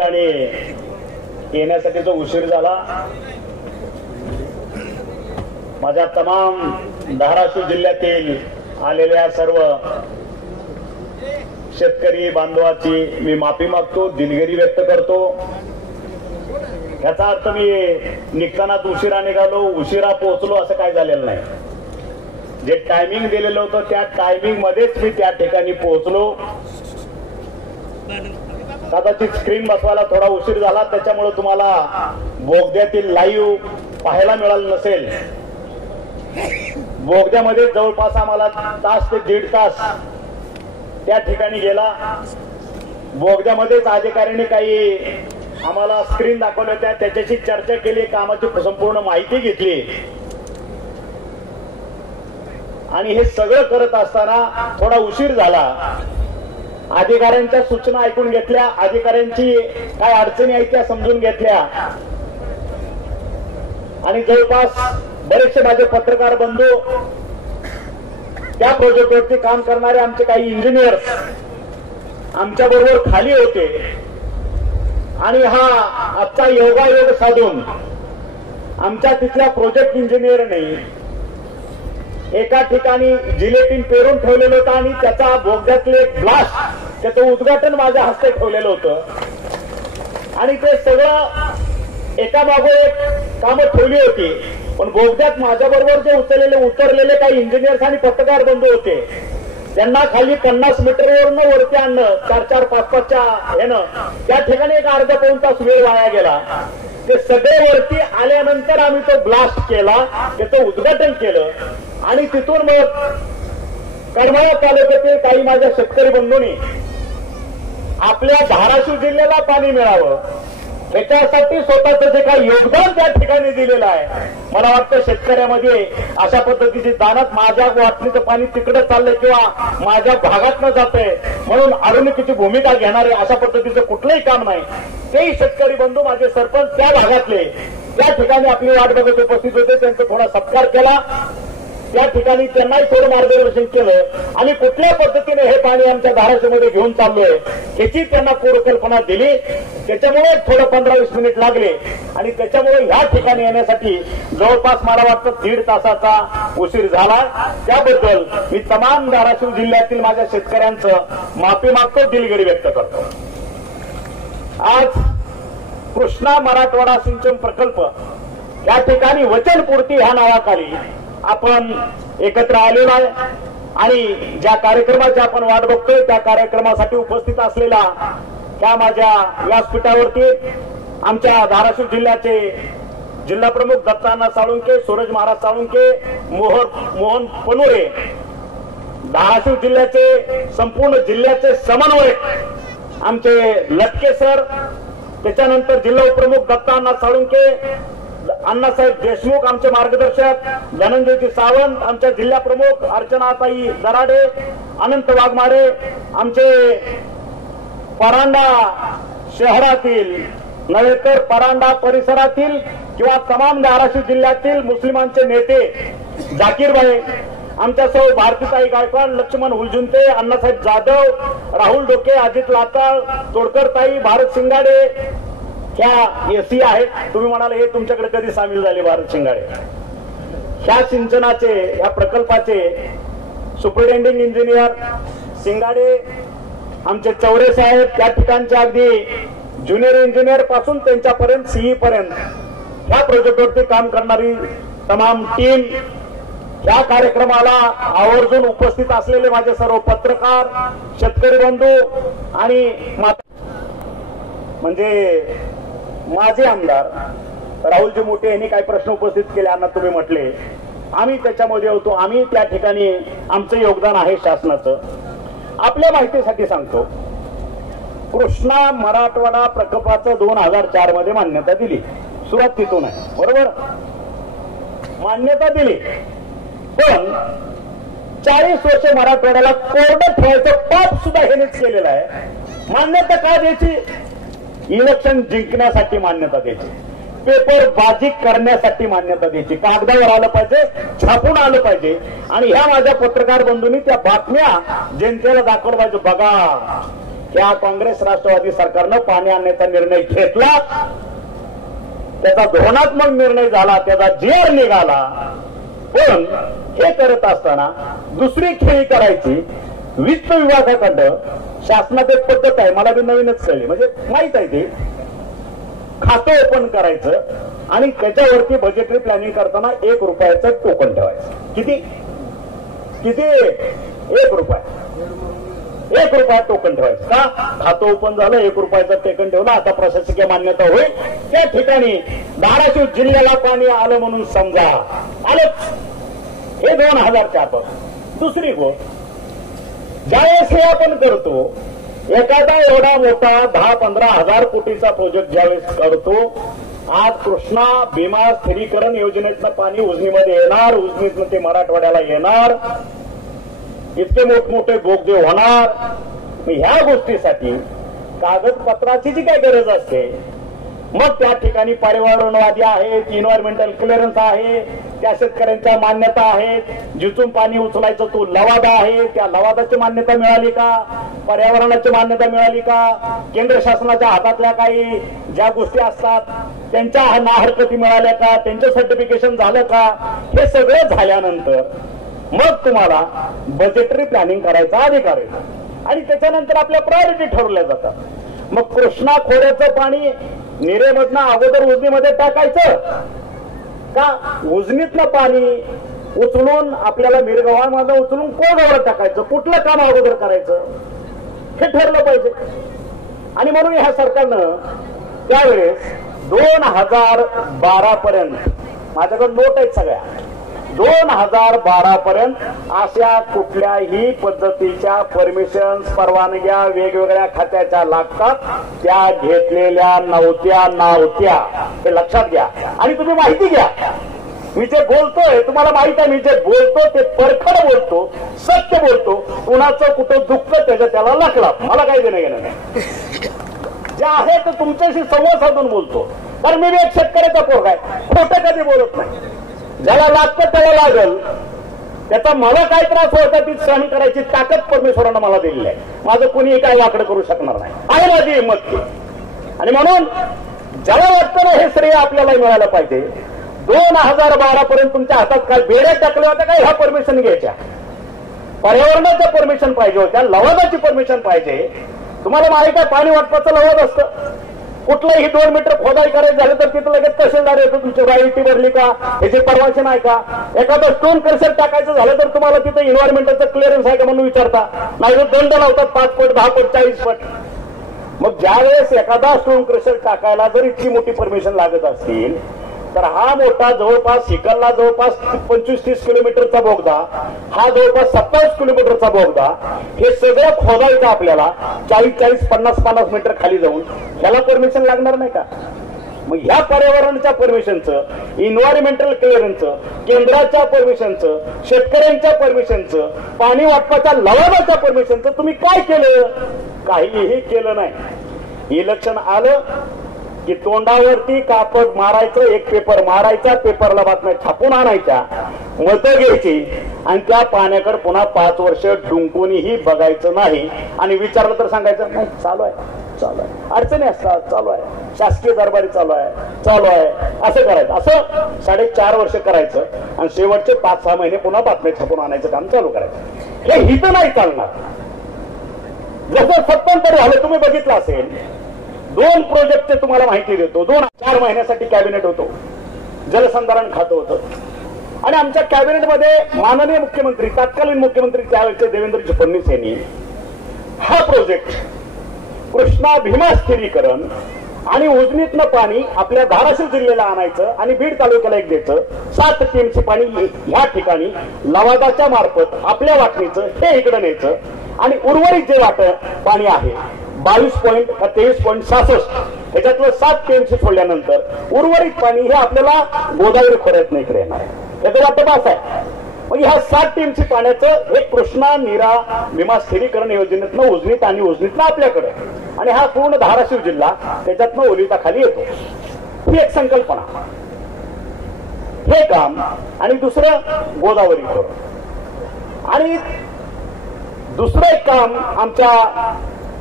आणि येण्यासाठी जो उशीर झाला, माझ्या तमाम धाराशिव जिल्ह्यातील आलेल्या सर्व शेतकरी बांधवाची मी माफी मागतो, दिलगिरी व्यक्त करतो. याचा अर्थ मी निघताना उशिरा निघालो, उशिरा पोहोचलो असं काय झालेलं नाही. जे टायमिंग दिलेलं होतं त्या टायमिंग मध्येच मी त्या ठिकाणी पोहोचलो. कदाचित स्क्रीन बसवायला थोडा उशीर झाला, त्याच्यामुळे तुम्हाला बोगद्यातील लाईव्ह पाहायला मिळालं नसेल. बोगद्यामध्ये जवळपास आम्हाला तास ते दीड तास त्या ठिकाणी गेला. बोगद्यामध्येच अधिकाऱ्यांनी काही आम्हाला स्क्रीन दाखवल्या होत्या, त्याच्याशी चर्चा केली, कामाची संपूर्ण माहिती घेतली. आणि हे सगळं करत असताना थोडा उशीर झाला. अधिकाऱ्यांच्या सूचना ऐकून घेतल्या, अधिकाऱ्यांची काय अडचणी आहेत त्या समजून घेतल्या. आणि जवळपास बरेचसे माझे पत्रकार बंधू, त्या प्रोजेक्टवरती काम करणारे आमचे काही इंजिनियर्स आमच्या बरोबर खाली होते. आणि हा आजचा योगायोग साधून आमच्या तिथल्या प्रोजेक्ट इंजिनियरने एका ठिकाणी जिलेटिन पेरून ठेवलेलं होतं आणि त्याचा बोगद्यातले ब्लास्ट, त्याचं उद्घाटन माझ्या हस्ते ठेवलेलं होतं. आणि ते सगळं एका मागोएक कामं ठेवली होती. पण बोगद्यात माझ्या बरोबर जे उतरलेले काही इंजिनियर्स आणि पत्रकार बंधू होते, त्यांना खाली 50 मीटरवरनं वरती आणणं, 4-4, 5-5च्या ह्यानं त्या ठिकाणी एक अर्धा पाऊण तास वेळ वाया गेला. ते सगळे वरती आल्यानंतर आम्ही तो ब्लास्ट केला, त्याचं उद्घाटन केलं. आणि तिथून मग करमाळा तालुक्यातील काही माझ्या शेतकरी बंधूंनी आपल्या धाराशिव जिल्ह्याला पाणी मिळावं याच्यासाठी स्वतःचं जे काही योगदान त्या ठिकाणी दिलेलं आहे, मला वाटतं शेतकऱ्यामध्ये अशा पद्धतीची जाणत, माझ्या वाटणीचं पाणी तिकडे चाललंय किंवा माझ्या भागातनं जातंय म्हणून अडवणुकीची भूमिका घेणारे अशा पद्धतीचं कुठलंही काम नाही. तेही शेतकरी बंधू, माझे सरपंच त्या भागातले त्या ठिकाणी आपली वाट बघत उपस्थित होते. त्यांचा थोडा सत्कार केला, त्या ठिकाणी त्यांनाही थोडं मार्गदर्शन केलं आणि कुठल्या पद्धतीने हे पाणी आमच्या धाराशिवमध्ये घेऊन चाललोय याची त्यांना पूर्वकल्पना दिली. त्याच्यामुळे थोडं 15-20 मिनिट लागले आणि त्याच्यामुळे ह्या ठिकाणी येण्यासाठी जवळपास मला वाटतं 1.5 तासाचा उशीर झाला. त्याबद्दल मी तमाम धाराशिव जिल्ह्यातील माझ्या शेतकऱ्यांचं माफी मागतो, दिलगिरी व्यक्त करतो. आज कृष्णा मराठवाडा सिंचन प्रकल्प या ठिकाणी वचनपूर्ती ह्या नावाखाली आपण एकत्र आलेलो आहे. आणि ज्या कार्यक्रमाची आपण वाट बघतोय त्या कार्यक्रमासाठी उपस्थित असलेल्या त्या माझ्या व्यासपीठावरती आमच्या धाराशिव जिल्ह्याचे जिल्हा प्रमुख दत्ताना साळुंके, सूरज महाराज साळुंके, मोहन पनुरे, धाराशिव जिल्ह्याचे संपूर्ण जिल्ह्याचे समन्वयक आमचे लटके सर, त्याच्यानंतर जिल्हा उपप्रमुख दत्ताना साळुंके, अण्णासाहेब देशमुख आमचे मार्गदर्शक, धनंजयजी सावंत आमच्या जिल्हा प्रमुख, अर्चनाताई दराडे, अनंत वाघमारे आमचे परांडा शहरातील नव्हे तर परांडा परिसरातील किंवा तमाम धाराशिव जिल्ह्यातील मुस्लिमांचे नेते, जाकीरभाई आमच्यासह भारतीताई गायकवाड, लक्ष्मण हुलजुंते, अण्णासाहेब जाधव, राहुल डोके, अजित लाताळ, तोडकरताई, भारत शिंगाडे ह्या एसी आहेत. तुम्ही म्हणाले हे तुमच्याकडे कधी सामील झाले भारत शिंगाडे? ह्या सिंचनाचे, ह्या प्रकल्पाचे सुपरिटेंडिंग इंजिनियर शिंगाडे, आमचे चौरे साहेब, त्या ठिकाणचे अगदी ज्युनियर इंजिनियर पासून त्यांच्यापर्यंत सीई पर्यंत ह्या प्रोजेक्टवरती काम करणारी तमाम टीम, या कार्यक्रमाला आवर्जून उपस्थित असलेले माझे सर्व पत्रकार, शेतकरी बंधू आणि म्हणजे माझे आमदार राहुलजी मोठे यांनी काही प्रश्न उपस्थित केले, अण्णा तुम्ही म्हटले, आम्ही त्याच्यामध्ये होतो. आम्ही त्या ठिकाणी आमचं योगदान आहे शासनाचं. आपल्या माहितीसाठी सांगतो, कृष्णा मराठवाडा प्रकल्पाचं 2004 मध्ये मान्यता दिली. सुरुवात तिथून आहे, बरोबर, मान्यता दिली. पण 40 वर्ष मराठवाड्याला कोरडं ठेवायचं पाप सुद्धा हेच केलेलं आहे. मान्यता का द्यायची? इलेक्शन जिंकण्यासाठी मान्यता द्यायची, पेपर बाजी करण्यासाठी मान्यता द्यायची, कागदावर आलं पाहिजे, छापून आलं पाहिजे. आणि ह्या माझ्या पत्रकार बंधूंनी त्या बातम्या जनतेला दाखवलं पाहिजे. बघा या काँग्रेस राष्ट्रवादी सरकारनं पाणी आणण्याचा निर्णय घेतला, त्याचा धोरणात्मक निर्णय झाला, त्याचा जीआर निघाला. पण हे करत असताना दुसरी खेळी करायची. वित्त विभागाकडं शासनात एक पद्धत आहे, मला बी नवीनच कळली, म्हणजे माहित आहे ते, खातं ओपन करायचं आणि त्याच्यावरती बजेटरी प्लॅनिंग करताना 1 रुपयाचं टोकन ठेवायचं. किती किती 1 रुपया, 1 रुपया टोकन ठेवायचं. का? खातं ओपन झालं, 1 रुपयाचं टोकन ठेवलं, आता प्रशासकीय मान्यता होईल, त्या ठिकाणी धाराशिव जिल्ह्याला पाणी आलं म्हणून समजा. आलंच. हे 2004 दुसरी गोष्ट, ज्यावेळेस हे आपण करतो, एखादा एवढा मोठा 10-15 हजार कोटीचा प्रोजेक्ट ज्यावेळेस करतो, आज कृष्णा भीमा स्थिरीकरण योजनेतनं पाणी उजनीमध्ये येणार, उजनीतनं ते मराठवाड्याला येणार, इतके मोठमोठे बोगदे होणार. ह्या गोष्टीसाठी कागदपत्राची जी काय गरज असते, मग त्या ठिकाणी पर्यावरणवादी आहेत, इन्व्हायरमेंटल क्लिअरन्स आहे, त्या शेतकऱ्यांच्या मान्यता आहेत, जिथून पाणी उचलायचं तो लवादा आहे, त्या लवादाची मान्यता मिळाली का, पर्यावरणाची मान्यता मिळाली का, केंद्र शासनाच्या हातातल्या काही ज्या गोष्टी असतात त्यांच्या हरकती मिळाल्या का, त्यांचं सर्टिफिकेशन झालं का, हे सगळं झाल्यानंतर मग तुम्हाला बजेटरी प्लॅनिंग करायचा अधिकार येतो आणि त्याच्यानंतर आपल्या प्रायोरिटी ठरवल्या जातात. मग कृष्णा खोऱ्याचं पाणी निरेमधनं अगोदर उजनीमध्ये टाकायचं का, उजनीतनं पाणी उचलून आपल्याला मिरगावामध्ये उचलून कोळगावला टाकायचं, कुठलं काम अगोदर करायचं हे ठरलं पाहिजे. आणि म्हणून ह्या सरकारनं त्यावेळेस 2012 पर्यंत, माझ्याकडे नोट आहेत सगळ्या, 2012 पर्यंत अशा कुठल्याही पद्धतीच्या परमिशन, परवानग्या वेगवेगळ्या खात्याच्या लागतात, त्या घेतलेल्या नव्हत्या. हे लक्षात घ्या. आणि तुम्ही माहिती घ्या, मी जे बोलतोय तुम्हाला माहित आहे, मी जे बोलतो ते परखड बोलतो, सत्य बोलतो. कुणाचं कुठं दुःख त्याला लागला, मला काही देणं घेणं नाही. जे आहे ते तुमच्याशी संवाद साधून बोलतो. कारण मी एक शेतकऱ्याचा पोरगा आहे, खोटं कधी बोलत नाही. ज्याला लागतं त्याला लागल, त्याचा मला काय त्रास होता ती सहन करायची ताकद परमेश्वरानं मला दिलेली आहे. माझं कुणीही काय वाकडं करू शकणार नाही, आहे माझी हिंमत. आणि म्हणून ज्याला वाटतं ना हे श्रेय आपल्याला मिळालं पाहिजे. 2012 पर्यंत तुमच्या हातात काय बेड्या टाकल्या होत्या काय, ह्या परमिशन घ्यायच्या, पर्यावरणाच्या परमिशन पाहिजे होत्या, लवादाची परमिशन पाहिजे. तुम्हाला माहित आहे पाणी वाटपाचं लवाद असतं. कुठलंही 2 मीटर खोदाई करायचं झालं तर तिथं लगेच तहसीलदार येतो, तुमची रॉयल्टी भरली का, ह्याची परवानगी नाही का, एखादं स्टोन क्रशर टाकायचं झालं तर तुम्हाला तिथं इन्व्हायरमेंटलचं क्लिअरन्स आहे का म्हणून विचारता, नाही तर दंड लावतात 5 फूट 10 फूट 40 फूट. मग ज्यावेळेस एखादा स्टोन क्रशर टाकायला जर इतकी मोठी परमिशन लागत असतील तर हा मोठा जवळपास सिकलला जवळपास 25-30 किलोमीटरचा बोगदा, हा जवळपास 27 किलोमीटरचा बोगदा, हे सगळं खोदायचं आपल्याला 40-50 मीटर खाली जाऊन, ह्याला परमिशन लागणार नाही का? मग ह्या पर्यावरणाच्या परमिशनचं, इन्व्हायरमेंटल क्लिअरन्सचं, केंद्राच्या परमिशनचं, शेतकऱ्यांच्या परमिशनचं, पाणी वाटपाच्या लवादाच्या परमिशनचं तुम्ही काय केलं? काहीही केलं नाही. इलेक्शन आलं की तोंडावरती कापड मारायचं, एक पेपर मारायचा, पेपरला बातम्या छापून आणायच्या, मतं घ्यायची आणि त्या पाण्याकडे पुन्हा 5 वर्ष डुंकूनही बघायचं नाही. आणि विचारलं तर सांगायचं नाही, चालू आहे, अडचणी असतात, चालू आहे, शासकीय दरबारी चालू आहे, असं करायचं. असं 4.5 वर्ष करायचं आणि शेवटचे 5-6 महिने पुन्हा बातम्या छापून आणायचं काम चालू करायचं. हे हित नाही चालणार. जसं 77 झालं, तुम्ही बघितलं असेल, 2 प्रोजेक्टचे तुम्हाला माहिती देतो. 2-4 महिन्यासाठी कॅबिनेट होतो, जलसंधारण खातं होतं आणि आमच्या कॅबिनेटमध्ये माननीय मुख्यमंत्री, तत्कालीन मुख्यमंत्री त्यावेळेचे देवेंद्रजी फडणवीस यांनी हा प्रोजेक्ट कृष्णा भीमा स्थिरीकरण आणि उजनीतनं पाणी आपल्या धाराशिव जिल्ह्याला आणायचं आणि बीड तालुक्याला एक द्यायचं, 7 टीएमसी पाणी ह्या ठिकाणी लवादाच्या मार्फत आपल्या वाटणीचं हे इकडे न्यायचं आणि उर्वरित जे पाणी आहे 23.66 ह्याच्यातलं 7 टीएमसी सोडल्यानंतर उर्वरित पाणी हे आपल्याला गोदावरी खोऱ्यात नाही इकडे येणार आहे. त्याचा वाटपास आहे. मग ह्या 7 टीएमसी पाण्याचं हे कृष्णा नीरा भीमा स्थिरीकरण योजनेतनं उजनीत आणि उजनीतनं आपल्याकडे, आणि हा पूर्ण धाराशिव जिल्हा त्याच्यातनं ओलिता खाली येतो. ही एक संकल्पना, हे काम. आणि दुसरं गोदावरी खोरं. आणि दुसरं एक काम आमच्या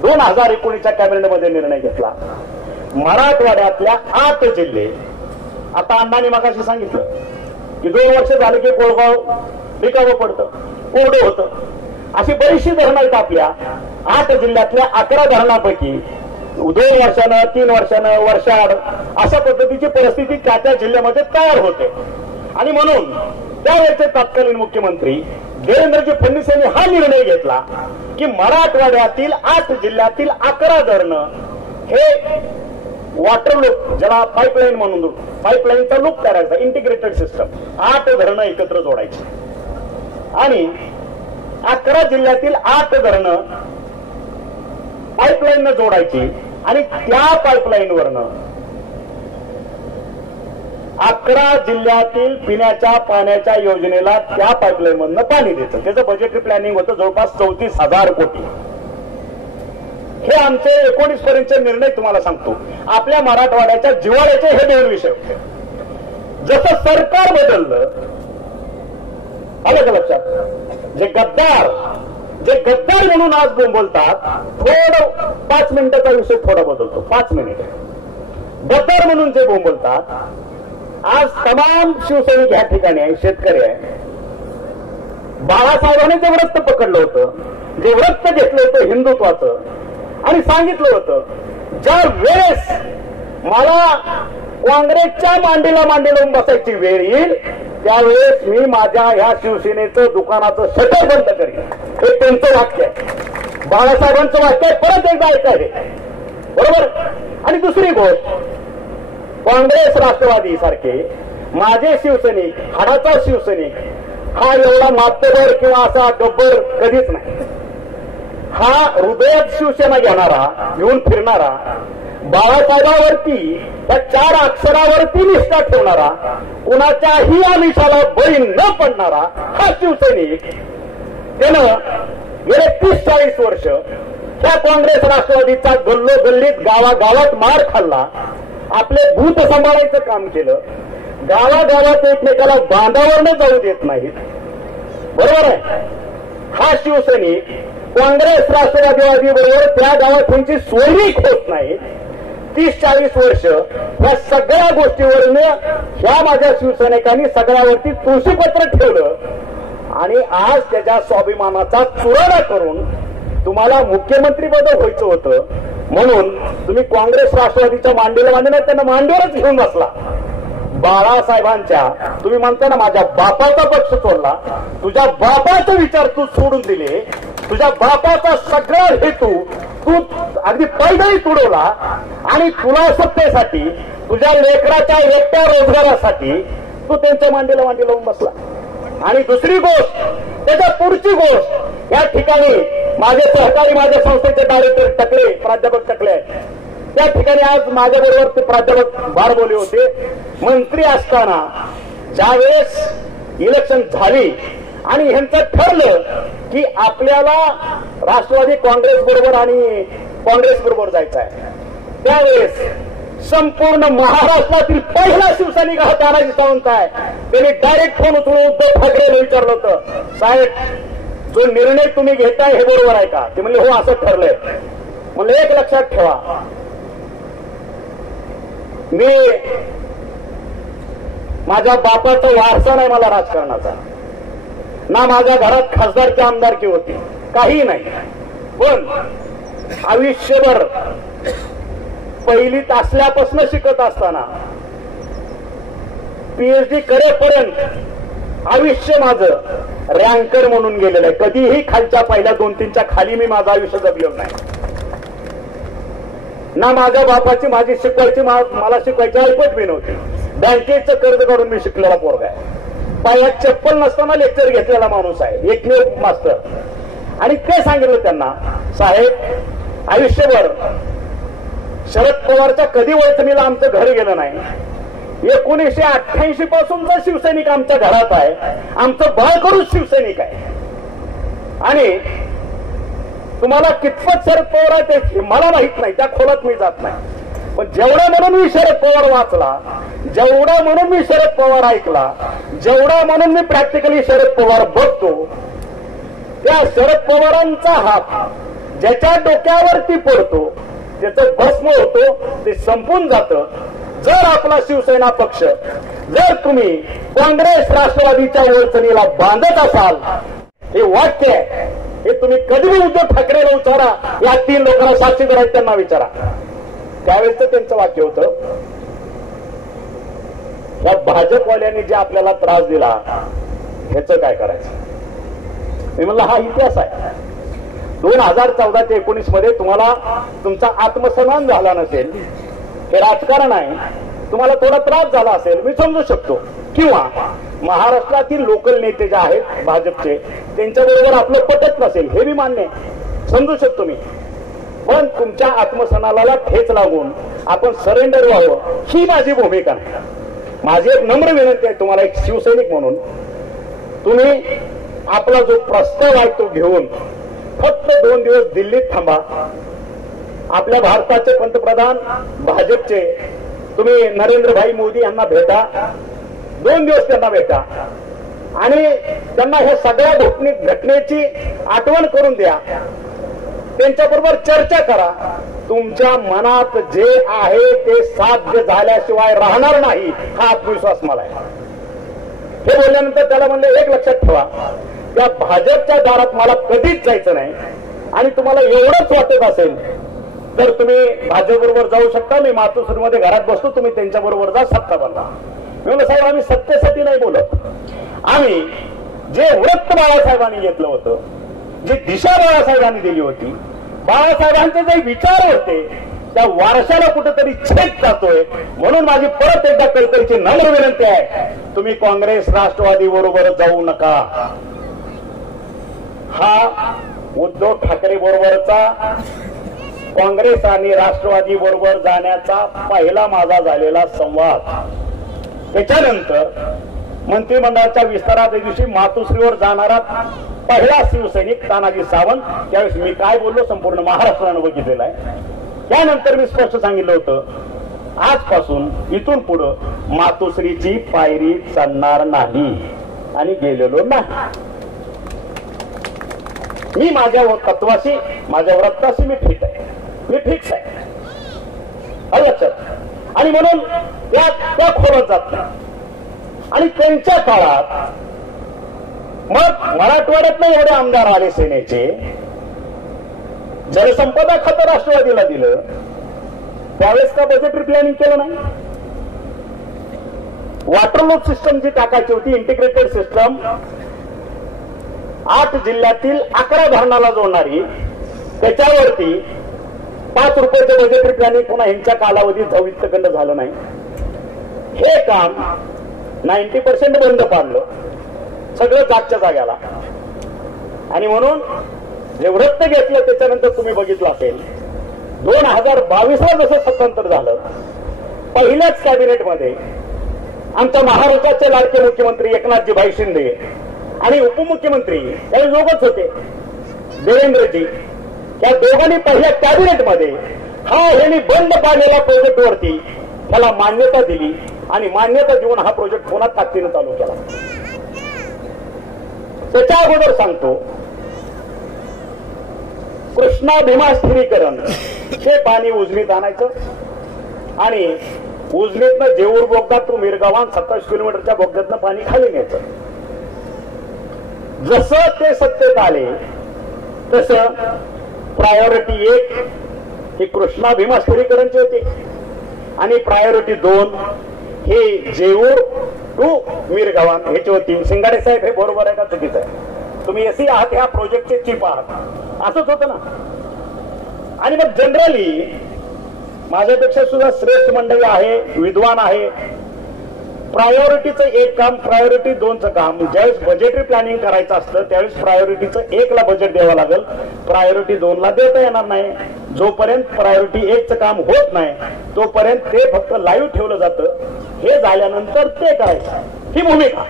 2019च्या कॅबिनेटमध्ये निर्णय घेतला. मराठवाड्यातल्या 8 जिल्हे, आता अण्णांनी मगाशी सांगितलं की 2 वर्ष झाले की कोळगाव रिकामं पडतं, कोरडं होतं. अशी बरीचशी धरणं आहेत आपल्या 8 जिल्ह्यातल्या 11 धरणांपैकी 2 वर्षानं, 3 वर्षानं, वर्षाआड अशा पद्धतीची परिस्थिती त्या जिल्ह्यामध्ये तयार होते. आणि म्हणून त्यावेळेचे तत्कालीन मुख्यमंत्री देवेंद्रजी फडणवीस यांनी हा निर्णय घेतला की मराठवाड्यातील 8 जिल्ह्यातील 11 धरणं हे वॉटर लूप, ज्याला पाईपलाईन म्हणून, पाईपलाईनचा लूप करायचा, इंटिग्रेटेड सिस्टम, 8 धरणं एकत्र जोडायची आणि 11 जिल्ह्यातील 8 धरणं पाईपलाईननं जोडायची आणि त्या पाईपलाईनवरनं 11 जिल्ह्यातील पिण्याच्या पाण्याच्या योजनेला त्या पाईपलाईन मधनं पाणी द्यायचं. त्याचं बजेटरी प्लॅनिंग होतं जवळपास 34,000 कोटी. हे आमचे 19 पर्यंतचे निर्णय तुम्हाला सांगतो. आपल्या मराठवाड्याच्या जिव्हाळ्याचे हे 2 विषय होते. जसं सरकार बदललं, आलं का लक्षात? जे गद्दार म्हणून आज बोलतात, थोडं 5 मिनिटाचा विषय थोडा बदलतो, 5 मिनिट. गद्दार म्हणून जे बोलतात, आज तमाम शिवसैनिक ह्या ठिकाणी आहे, शेतकरी आहे. बाळासाहेबांनी जे व्रत पकडलं होतं, जे व्रत घेतलं होतं हिंदुत्वाचं, आणि सांगितलं होतं ज्या वेळेस मला काँग्रेसच्या मांडीला मांडी लावून बसायची वेळ येईल त्यावेळेस मी माझ्या ह्या शिवसेनेचं दुकानाचं शटर बंद करेन. हे त्यांचं वाक्य आहे, बाळासाहेबांचं वाक्य आहे. परत एकदा ऐका हे, बरोबर. आणि दुसरी गोष्ट, काँग्रेस राष्ट्रवादी सारखे माझे शिवसैनिक, हाडाचा शिवसैनिक हा एवढा मातबर किंवा असा गब्बर कधीच नाही. हा हृदयात शिवसेना घेऊन फिरणारा, बाळासाहेबांवरती त्या 4 अक्षरावरती निष्ठा ठेवणारा, कुणाच्याही आमिषाला बळी न पडणारा हा शिवसैनिक, त्यानं गेले 30-40 वर्ष त्या काँग्रेस राष्ट्रवादीचा गल्लोगल्लीत गावागावात मार खाल्ला, आपले भूत सांभाळायचं काम केलं, गावागावात एकमेकाला बांधावरनं जाऊ देत नाहीत, बरोबर आहे. हा शिवसैनिक काँग्रेस राष्ट्रवादी बरोबर त्या गावात त्यांची सोयरीक होत नाही. 30-40 वर्ष या सगळ्या गोष्टीवरनं ह्या माझ्या शिवसैनिकांनी सगळ्यावरती तुळशीपत्र ठेवलं आणि आज त्याच्या स्वाभिमानाचा चुराडा करून तुम्हाला मुख्यमंत्रीपद व्हायचं होतं म्हणून तुम्ही काँग्रेस राष्ट्रवादीच्या मांडीला मांडलं, त्यांना मांडीवरच घेऊन बसला. बाळासाहेबांच्या, तुम्ही म्हणता ना माझ्या बापाचा पक्ष सोडला, तुझ्या बापाचे विचार तू सोडून दिले, तुझ्या बापाचा सगळा हेतू तू अगदी पैदळी तुडवला आणि तुला सत्तेसाठी, तुझ्या लेकराच्या एकट्या रोजगारासाठी तू त्यांच्या मांडीला मांडी लावून बसला. आणि दुसरी गोष्ट, त्याच्या पुढची गोष्ट, या ठिकाणी माझे सहकारी, माझ्या संस्थेचे डायरेक्टर टकले, प्राध्यापक टकले आहेत, त्या ठिकाणी आज माझ्याबरोबर ते प्राध्यापक बारबोले होते. मंत्री असताना ज्यावेळेस इलेक्शन झाली आणि ह्यांचं ठरलं की आपल्याला राष्ट्रवादी काँग्रेस बरोबर आणि काँग्रेस बरोबर जायचं आहे, त्यावेळेस संपूर्ण महाराष्ट्रातील पहिला शिवसैनिक हा तानाजी सावंत आहे. त्यांनी डायरेक्ट फोन उचलून उद्धव ठाकरेंना विचारलं होतं, साहेब जो निर्णय तुम्ही घेताय हे बरोबर आहे का? ते म्हणले हो असं ठरलंय. म्हणलं एक लक्षात ठेवा, मी माझ्या बापाचा वारसा नाही मला राजकारणाचा, ना माझ्या घरात खासदारची आमदारकी होती, काही नाही. पण आयुष्यभर पहिलीत असल्यापासून शिकत असताना पीएचडी करेपर्यंत आयुष्य माझं रँकर म्हणून गेलेलं आहे. कधीही खालच्या पहिल्या 2-3च्या खाली मी माझं आयुष्य जगलेलं नाही. ना माझ्या बापाची माझी शिकवायची, मला शिकवायची ऐपत बी नव्हती. बँकेचं कर्ज काढून मी शिकलेला पोरगा आहे. पायात चप्पल नसताना लेक्चर घेतलेला माणूस आहे, एकमेव मास्तर. आणि ते सांगितलं त्यांना, साहेब आयुष्यभर शरद पवारच्या कधी वैतनीला आमचं घर गेलं नाही. 1988 पासूनचा शिवसैनिक आमच्या घरात आहे, आमचं बाळकडूच शिवसैनिक आहे. आणि तुम्हाला कितपत शरद पवार आहे ते मला माहित नाही, त्या खोलात मी जात नाही. पण जेवढा म्हणून मी शरद पवार वाचला, जेवढा म्हणून मी शरद पवार ऐकला, जेवढा म्हणून मी प्रॅक्टिकली शरद पवार बघतो, त्या शरद पवारांचा हात ज्याच्या डोक्यावरती पडतो त्याचं भस्म होतो, ते संपून जातं. जर आपला शिवसेना पक्ष, जर तुम्ही काँग्रेस राष्ट्रवादीच्या वळचणीला बांधत असाल, हे वाक्य हे तुम्ही कधी उद्धव ठाकरेला विचारा, या 3 लोकांना साक्षीदार आहेत त्यांना विचारा. त्यावेळेस त्यांचं वाक्य होतं, या भाजपवाल्यांनी जे आपल्याला त्रास दिला ह्याचं काय करायचं. मी म्हणलं हा इतिहास आहे. 2014 ते 19 मध्ये तुम्हाला तुमचा आत्मसन्मान झाला नसेल, हे राजकारण आहे, तुम्हाला थोडा त्रास झाला असेल, मी समजू शकतो. किंवा महाराष्ट्रातील लोकल नेते जे आहेत भाजपचे, त्यांच्याबरोबर आपलं पटत नसेल, हे मी मान्य समजू शकतो मी. पण तुमच्या आत्मसन्मानाला ठेच लागून आपण सरेंडर व्हावं ही माझी भूमिका नाही. माझी एक नम्र विनंती आहे तुम्हाला, एक शिवसैनिक म्हणून, तुम्ही आपला जो प्रस्ताव आहे तो घेऊन फक्त 2 दिवस दिल्लीत थांबा. आपल्या भारताचे पंतप्रधान भाजपचे तुम्ही नरेंद्रभाई मोदी यांना भेटा, 2 दिवस त्यांना भेटा आणि त्यांना ह्या सगळ्या घटनेची आठवण करून द्या. त्यांच्याबरोबर चर्चा करा. तुमच्या मनात जे आहे ते साध्य झाल्याशिवाय राहणार नाही, हा आत्मविश्वास मला आहे. हे बोलल्यानंतर त्याला म्हणले, एक लक्षात ठेवा, त्या भाजपच्या दारात मला कधीच जायचं नाही आणि तुम्हाला एवढंच वाटत असेल तर तुम्ही भाजपबरोबर जाऊ शकता. मी मातोश्रीमध्ये घरात बसतो, तुम्ही त्यांच्याबरोबर जा, सत्ता बनवा. मी म्हणलं साहेब, आम्ही सत्तेसाठी नाही बोलत, आम्ही जे व्रत बाळासाहेबांनी घेतलं होतं, जी दिशा बाळासाहेबांनी दिली होती, बाळासाहेबांचे जे विचार होते, त्या वारशाला कुठेतरी छेद जातोय. म्हणून माझी परत एकदा कळकळीची नम्र विनंती आहे, तुम्ही काँग्रेस राष्ट्रवादी बरोबर जाऊ नका. हा उद्धव ठाकरे बरोबरचा काँग्रेस आणि राष्ट्रवादी बरोबर जाण्याचा पहिला माझा झालेला संवाद. त्याच्यानंतर मंत्रिमंडळाच्या विस्ताराच्या दिवशी मातोश्रीवर जाणारा पहिला शिवसैनिक तानाजी सावंत. त्यावेळेस मी काय बोललो संपूर्ण महाराष्ट्रानं बघितलेलं आहे. त्यानंतर मी स्पष्ट सांगितलं होतं, आजपासून इथून पुढं मातोश्रीची पायरी चढणार नाही आणि गेलेलो नाही. मी माझ्या तत्वाशी, माझ्या व्रताशी मी फिट आहे, मी फिक्स आहे, लक्षात. आणि म्हणून त्या खोलत जात नाही. आणि त्यांच्या काळात मग मराठवाड्यात नाही एवढे आमदार आले सेनेचे, जलसंपदा खातं राष्ट्रवादीला दिलं, त्यावेळेस का बजेटरी प्लॅनिंग केलं नाही. वॉटर लूप सिस्टम जी टाकायची होती, इंटिग्रेटेड सिस्टम, 8 जिल्ह्यातील 11 धरणाला जोडणारी, त्याच्यावरती 5 रुपयाचं बजेटरी प्लॅनिंग पुन्हा ह्यांच्या कालावधीत वित्तखंड झालं नाही. हे काम 90% बंद पाडलं, सगळं जागच्या जाग्याला. आणि म्हणून जे वृत्त घेतलं त्याच्यानंतर तुम्ही बघितलं असेल, 2022ला जसं स्वतंत्र झालं, पहिल्याच कॅबिनेटमध्ये आमच्या महाराष्ट्राचे लाडके मुख्यमंत्री एकनाथजीभाई शिंदे आणि उपमुख्यमंत्री त्यावेळी दोघच होते, देवेंद्रजी, त्या दोघांनी पहिल्या कॅबिनेटमध्ये हा यांनी बंद पाडलेल्या प्रोजेक्टवरती त्याला मान्यता दिली आणि मान्यता देऊन हा प्रोजेक्ट पुन्हा ताकदीने चालू केला. त्याच्या अगोदर सांगतो, कृष्णा भीमा स्थिरीकरण हे पाणी उजनीत आणायचं आणि उजनीतनं जेऊर बोगदा टू मिरगावान 27 किलोमीटरच्या बोगद्यातनं पाणी खाली न्यायचं. जसं ते सत्तेत आले तसं प्रायोरिटी 1 ही कृष्णा भीमा स्थिरीकरणची होती आणि प्रायोरिटी 2 ही जेऊर टू मिरगावान ह्याची होती. शिंगाडे साहेब, हे बरोबर आहे का चुकीचं आहे? तुम्ही एसी आहात, ह्या प्रोजेक्टचे चीफ आहात, असंच होतं ना. आणि मग जनरली माझ्यापेक्षा सुद्धा श्रेष्ठ मंडळी आहे, विद्वान आहे. प्रायोरिटीचं एक काम, प्रायोरिटी 2चं काम, ज्यावेळेस बजेटरी प्लॅनिंग करायचं असतं त्यावेळेस प्रायोरिटीचं 1ला बजेट द्यावं लागेल, प्रायोरिटी 2ला देता येणार नाही. जोपर्यंत प्रायोरिटी 1चं काम होत नाही तोपर्यंत ते फक्त लाईव्ह ठेवलं जातं. हे झाल्यानंतर ते करायचं, ही भूमिका.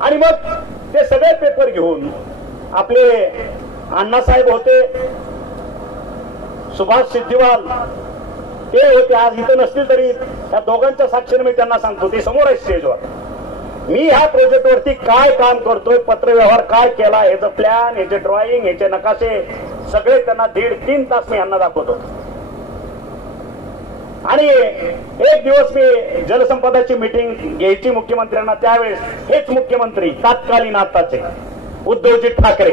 आणि मग ते सगळे पेपर घेऊन आपले अण्णासाहेब होते, सुभाष सिद्धिवाल ते होते, आज इथं नसतील तरी या दोघांच्या साक्षीने मी त्यांना सांगतो, ते समोर आहे स्टेजवर. मी ह्या प्रोजेक्टवरती काय काम करतोय, पत्रव्यवहार काय केला, ह्याचं प्लॅन, ह्याचे ड्रॉइंग, ह्याचे नकाशे सगळे त्यांना 1.5-3 तास मी यांना दाखवतो. आणि एक दिवस मी जलसंपदाची मीटिंग घ्यायची मुख्यमंत्र्यांना. त्यावेळेस हेच मुख्यमंत्री तत्कालीन आताचे उद्धवजी ठाकरे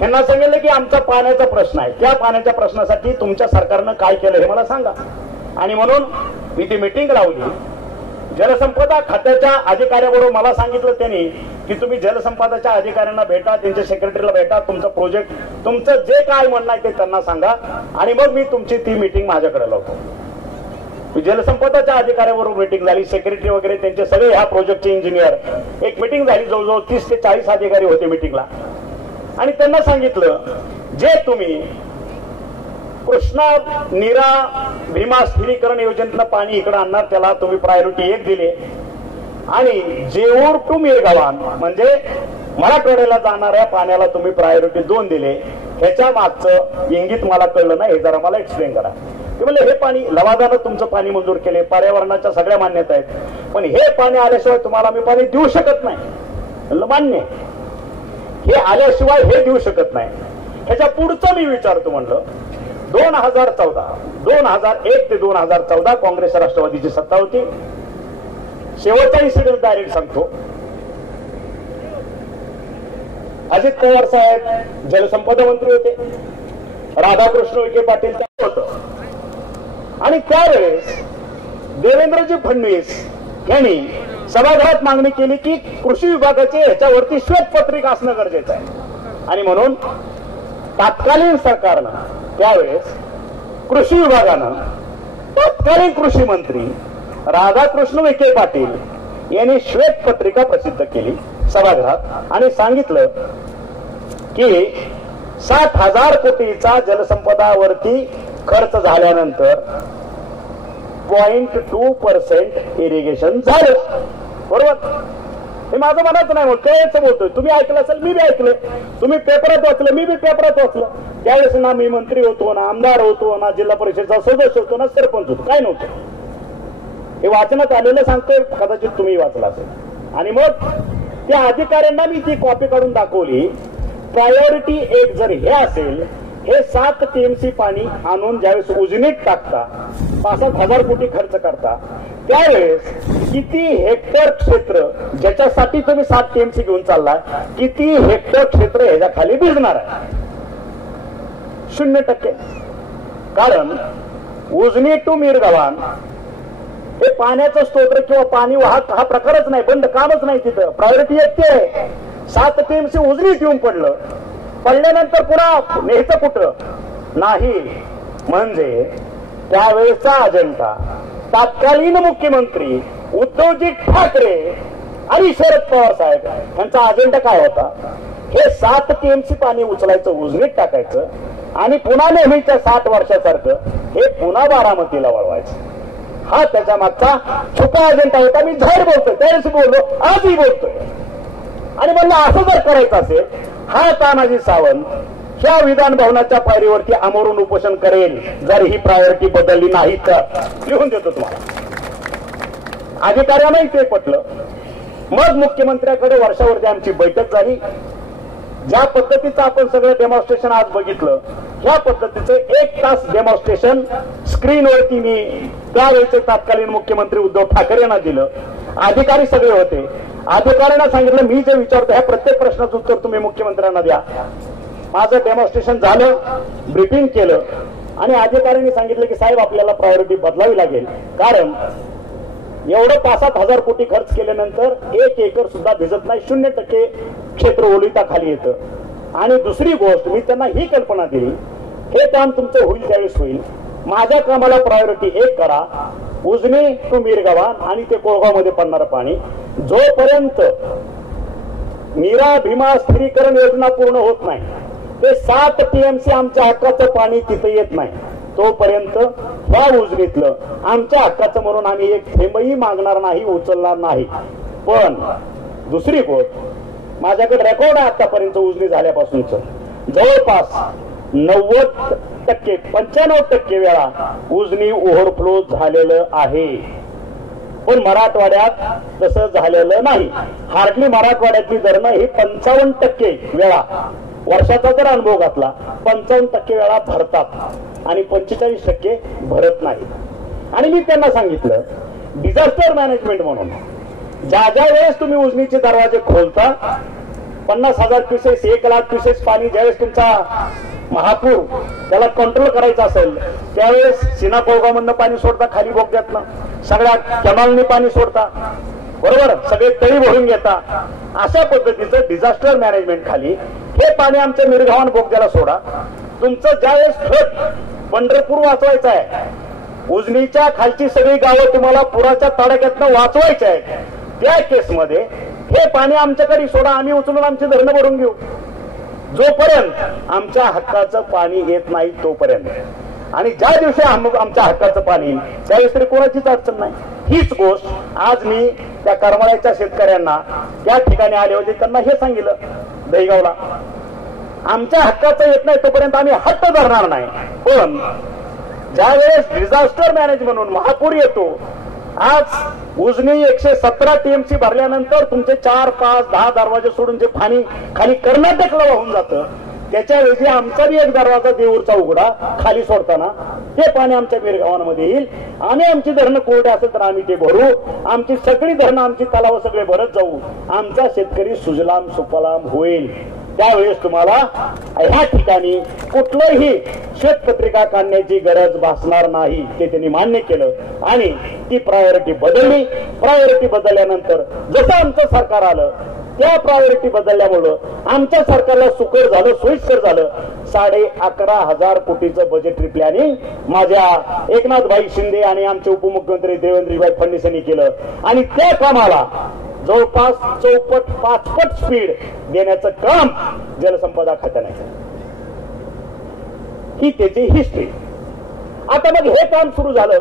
यांना सांगितलं की आमचा पाण्याचा प्रश्न आहे, त्या पाण्याच्या प्रश्नासाठी तुमच्या सरकारनं काय केलं हे मला सांगा. आणि म्हणून मी ती मीटिंग लावली. जलसंपदा खात्याच्या अधिकाऱ्याबरोबर मला सांगितलं त्यांनी की तुम्ही जलसंपदाच्या अधिकाऱ्यांना भेटा, त्यांच्या सेक्रेटरीला भेटा, तुमचं प्रोजेक्ट, तुमचं जे काय म्हणणं आहे ते त्यांना सांगा आणि मग मी तुमची ती मीटिंग माझ्याकडे लावतो. जलसंपदाच्या अधिकाऱ्याबरोबर मीटिंग झाली, सेक्रेटरी वगैरे त्यांचे सगळे ह्या प्रोजेक्टचे इंजिनियर, एक मीटिंग झाली. जवळजवळ 30 ते 40 अधिकारी होते मीटिंगला. आणि त्यांना सांगितलं जे तुम्ही कृष्णा नीरा भीमा स्थिरीकरण योजनेतलं पाणी इकडे आणणार त्याला तुम्ही प्रायोरिटी 1 दिले आणि जेऊर टू मिरगावान म्हणजे मराठवाड्याला जाणाऱ्या पाण्याला तुम्ही प्रायोरिटी 2 दिले. ह्याच्या मागचं इंगित मला कळलं नाही, हे जरा मला एक्सप्लेन करा. ते म्हणले हे पाणी लवादानं तुमचं पाणी मंजूर केले, पर्यावरणाच्या सगळ्या मान्यता आहेत, पण हे पाणी आल्याशिवाय तुम्हाला आम्ही पाणी देऊ शकत नाही. म्हणलं मान्य, हे आल्याशिवाय हे देऊ शकत नाही. ह्याच्या पुढचं मी विचारतो. म्हणलं 2001 ते 2014 काँग्रेस राष्ट्रवादीची सत्ता होती. शेवटचा इन्सिडेंट डायरेक्ट सांगतो. अजित पवार साहेब जलसंपदा मंत्री होते, राधाकृष्ण विखे पाटील होतं. आणि त्यावेळेस देवेंद्रजी फडणवीस यांनी सभागृहात मागणी केली की कृषी विभागाचे ह्याच्यावरती श्वेतपत्रिका असणं गरजेचं आहे. आणि म्हणून तत्कालीन सरकारनं त्यावेळेस कृषी विभागानं तत्कालीन कृषी मंत्री राधाकृष्ण विखे पाटील यांनी श्वेतपत्रिका प्रसिद्ध केली सभागृहात आणि सांगितलं की 60,000 कोटीचा जलसंपदावरती खर्च झाल्यानंतर 0.2% इरिगेशन झालं. बरोबर, हे माझं मनाचं नाही, त्याच बोलतोय. तुम्ही ऐकलं असेल, मी बी ऐकलं, तुम्ही पेपरात वाचलं, मी बी पेपरात वाचलं. त्यावेळेस ना मी मंत्री होतो, ना आमदार होतो, ना जिल्हा परिषदचा सदस्य होतो, ना सरपंच होतो, काय नव्हतं. हे वाचनात आलेलं सांगतोय, कदाचित तुम्ही वाचलं असेल. आणि मग त्या अधिकाऱ्यांना मी ती कॉपी काढून दाखवली. प्रायोरिटी 1 जर हे असेल, हे 7 टीएमसी पाणी आणून ज्यावेळेस उजनीत टाकता, 65,000 कोटी खर्च करता, त्यावेळेस किती हेक्टर क्षेत्र ज्याच्यासाठी तुम्ही 7 टीएमसी घेऊन चाललाय, किती हेक्टर क्षेत्र ह्याच्या खाली भिजणार आहे? 0%. कारण उजनी टू मिरगावान हे पाण्याचं स्तोत्र किंवा पाणी वाहक हा प्रकारच नाही, बंद कामच नाही तिथं. प्रायोरिटी 1 ते आहे. 7 टीएमसी उजनीत येऊन पडल्यानंतर पुन्हा न्यायचं कुठं नाही. म्हणजे त्यावेळेचा अजेंडा तत्कालीन मुख्यमंत्री उद्धवजी ठाकरे आणि शरद पवार साहेब यांचा अजेंडा काय होता? हे 7 टीएमसी पाणी उचलायचं, उजनीत टाकायचं आणि पुन्हा नेहमीच्या 60 वर्षासारखं हे पुन्हा बारामतीला वळवायचं. हा त्याच्या मागचा छुपा अजेंडा होता. मी जाहीर बोलतोय, त्यावेळेस बोललो, आजही बोलतोय. आणि म्हणलं असं जर करायचं असेल, हा तानाजी सावंत ह्या विधान भवनाच्या पायरीवरती आमरून उपोषण करेल जर ही प्रायोरिटी बदलली नाही तर. लिहून देतो तुम्हाला. अधिकाऱ्यांनाही ते पटलं. मग मुख्यमंत्र्याकडे वर्षावरती आमची बैठक झाली. ज्या पद्धतीचं आपण सगळं डेमॉन्स्ट्रेशन आज बघितलं, ह्या पद्धतीचं 1 तास डेमॉन्स्ट्रेशन स्क्रीनवरती मी त्यावेळेचे तत्कालीन मुख्यमंत्री उद्धव ठाकरे यांना दिलं. अधिकारी सगळे होते. अधिकाऱ्यांना सांगितलं मी जे विचारतो ह्या प्रत्येक प्रश्नाचं उत्तर तुम्ही मुख्यमंत्र्यांना द्या. माझं डेमॉन्स्ट्रेशन झालं, ब्रीफिंग केलं आणि अधिकाऱ्यांनी सांगितलं की साहेब आपल्याला प्रायोरिटी बदलावी लागेल. कारण एवढं 5,000 कोटी खर्च केल्यानंतर 1 एकर सुद्धा भिजत नाही, 0% क्षेत्र ओलिता खाली येतं. आणि दुसरी गोष्ट मी त्यांना ही कल्पना दिली, हे काम तुमचं होईल त्यावेळेस होईल, माझ्या कामाला प्रायोरिटी 1 करा. उजनी टू मिरगावान आणि ते कोळगावमध्ये पडणारं पाणी जोपर्यंत नीरा भीमा स्थिरीकरण योजना पूर्ण होत नाही, ते 7 टीएमसी आमच्या हक्काचं पाणी तिथं येत नाही, तोपर्यंत ह्या उजनीतलं आमच्या हक्काचं म्हणून आम्ही 1 थेंबही मागणार नाही, उचलणार नाही. पण दुसरी गोष्ट, माझ्याकडे रेकॉर्ड आहे आतापर्यंत उजनी झाल्यापासूनच जवळपास 90% 95% वेळा उजनी ओव्हरफ्लो झालेलं आहे. पण मराठवाड्यात तसं झालेलं नाही. हार्डली मराठवाड्यातली धरणं ही 55% वेळा वर्षाचा जर अनुभव घातला 55% वेळा भरतात आणि 45% भरत नाही. आणि मी त्यांना सांगितलं डिझास्टर मॅनेजमेंट म्हणून ज्या ज्या वेळेस तुम्ही उजनीचे दरवाजे खोलता 50,000 क्युसेस 1,00,000 क्युसेस पाणी ज्यावेळेस तुमचा महापूर त्याला कंट्रोल करायचा असेल त्यावेळेस सीना कोळगावमधनं पाणी सोडता, खाली बोगद्यातनं सगळ्या कॅनॉलनी पाणी सोडता, बरोबर, सगळे तळी भरून घेता. अशा पद्धतीचं डिझास्टर मॅनेजमेंट खाली हे पाणी आमच्या मिरगावान बोगद्याला सोडा. तुमचं ज्यावेळेस थेट पंढरपूर वाचवायचं आहे, उजनीच्या खालची सगळी गावं तुम्हाला पुराच्या तडाख्यातनं वाचवायची आहेत, त्या केसमध्ये हे पाणी आमच्याकडे सोडा, आम्ही उचलून आमची धरणं भरून घेऊ. जोपर्यंत आमच्या हक्काचं पाणी येत नाही तोपर्यंत, आणि ज्या दिवशी आमच्या हक्काचं पाणी येईल त्यावेळेस तरी कोणाचीच अडचण नाही. हीच गोष्ट आज मी त्या करमाळ्याच्या शेतकऱ्यांना त्या ठिकाणी आले होते, त्यांना हे सांगितलं दहीगावला, आमच्या हक्काचं येत नाही तोपर्यंत आम्ही हट्ट धरणार नाही. पण ज्या वेळेस डिझास्टर मॅनेज म्हणून महापूर येतो, आज उजनी 117 टीएमसी भरल्यानंतर तुमचे 4, 5, 10 दरवाजे सोडून जे पाणी खाली कर्नाटकला वाहून जातं, त्याच्याऐवजी आमचा बी एक दरवाजा देऊरचा उघडा खाली सोडताना ते पाणी आमच्या मिरगावांमध्ये येईल. आम्ही आमची धरणं कोरडे असेल तर आम्ही ते भरू, आमची सगळी धरणं आमची तलाव सगळे भरत जाऊ, आमचा शेतकरी सुजलाम सुफलाम होईल. त्यावेळेस तुम्हाला ह्या ठिकाणी कुठलंही शेतपत्रिका काढण्याची गरज भासणार नाही, ते त्यांनी मान्य केलं आणि ती प्रायोरिटी बदलली. प्रायोरिटी बदलल्यानंतर जसं आमचं सरकार आलं त्या प्रायोरिटी बदलल्यामुळं आमच्या सरकारला सुकर झालं, सोयीस्कर झालं. 11,500 कोटीचं बजेटरी प्लॅनिंग माझ्या एकनाथभाई शिंदे आणि आमचे उपमुख्यमंत्री देवेंद्रभाई फडणवीस यांनी केलं आणि त्या कामाला जवळपास 4पट 5पट स्पीड देण्याचं काम जलसंपदा खात्याने केलं. ही त्याची हिस्ट्री. आता मग हे काम सुरू झालं,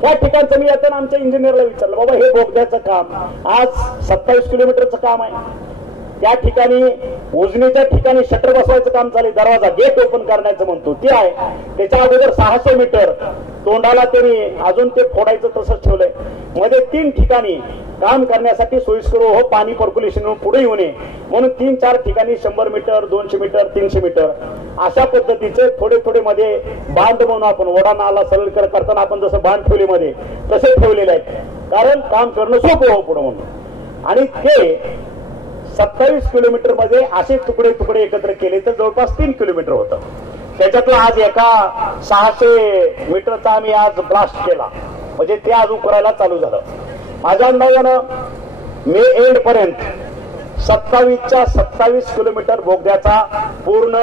त्या ठिकाणचं मी आता आमच्या इंजिनियरला विचारलं, बाबा हे बोगद्याचं काम आज 27 किलोमीटरचं काम आहे, त्या ठिकाणी उजनीच्या ठिकाणी शटर बसवायचं काम चालू, दरवाजा गेट ओपन करण्याचं म्हणतो ते आहे, त्याच्या अगोदर 600 मीटर तोंडाला त्यांनी अजून ते फोडायचं तसंच ठेवलंय. मध्ये 3 ठिकाणी काम करण्यासाठी सोयीस्कर हो, पाणी पर्क्युलेशन पुढे येऊ नये म्हणून 3-4 ठिकाणी 100 मीटर 200 मीटर 300 मीटर अशा पद्धतीचे थोडे थोडे मध्ये बांध म्हणून आपण ओढा नाला सरळ करताना आपण जसं बांध ठेवले मध्ये तसे ठेवलेले आहेत, कारण काम करणं सोपं हो पुढे म्हणून. आणि ते 27 किलोमीटर मध्ये असे तुकडे तुकडे एकत्र केले तर जवळपास 3 किलोमीटर होतं. त्याच्यातलं आज एका 600 मीटरचा आम्ही आज ब्लास्ट केला, म्हणजे ते आज उकरायला चालू झालं. माझ्या अंदाजानं मे एंड पर्यंत 27च्या 27 किलोमीटर बोगद्याचा पूर्ण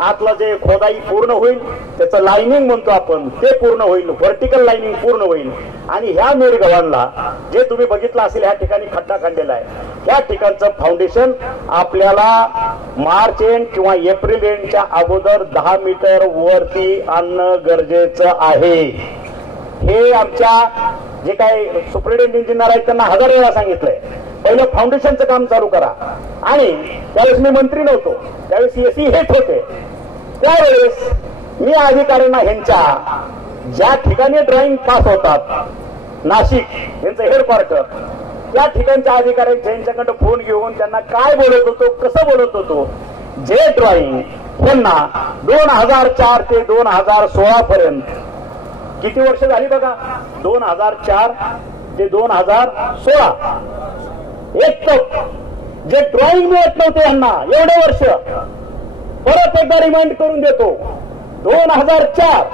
आतलं जे खोदाई पूर्ण होईल, त्याचं लाईनिंग म्हणतो आपण ते पूर्ण होईल, व्हर्टिकल लाईनिंग पूर्ण होईल. आणि ह्या मिरगावांना जे तुम्ही बघितलं असेल ह्या ठिकाणी खड्डा खणलेला आहे, त्या ठिकाणचं फाउंडेशन आपल्याला मार्च एंड किंवा एप्रिल एंडच्या अगोदर 10 मीटर वरती आणणं गरजेचं आहे. हे आमच्या जे काही सुप्रिटेंडेंट इंजिनियर आहेत त्यांना 1000 वेळा सांगितलंय, पहिलं फाउंडेशनचं काम चालू करा. आणि त्यावेळेस मी मंत्री नव्हतो, त्यावेळेस एसी हेड होते, त्यावेळेस मी अधिकाऱ्यांना ह्यांच्या ज्या ठिकाणी ड्रॉइंग पास होतात नाशिक यांचं हेडक्वार्टर, त्या ठिकाणच्या अधिकाऱ्यांच्या यांच्याकडे फोन घेऊन त्यांना काय बोलत होतो, कसं बोलत होतो, जे ड्रॉइंग त्यांना 2004 ते 2016 पर्यंत किती वर्ष झाली बघा, 2004 ते 2016 एक तक जे ड्रॉइंग मिळत नव्हते यांना एवढे वर्ष, परत एकदा रिमाइंड करून देतो, 2004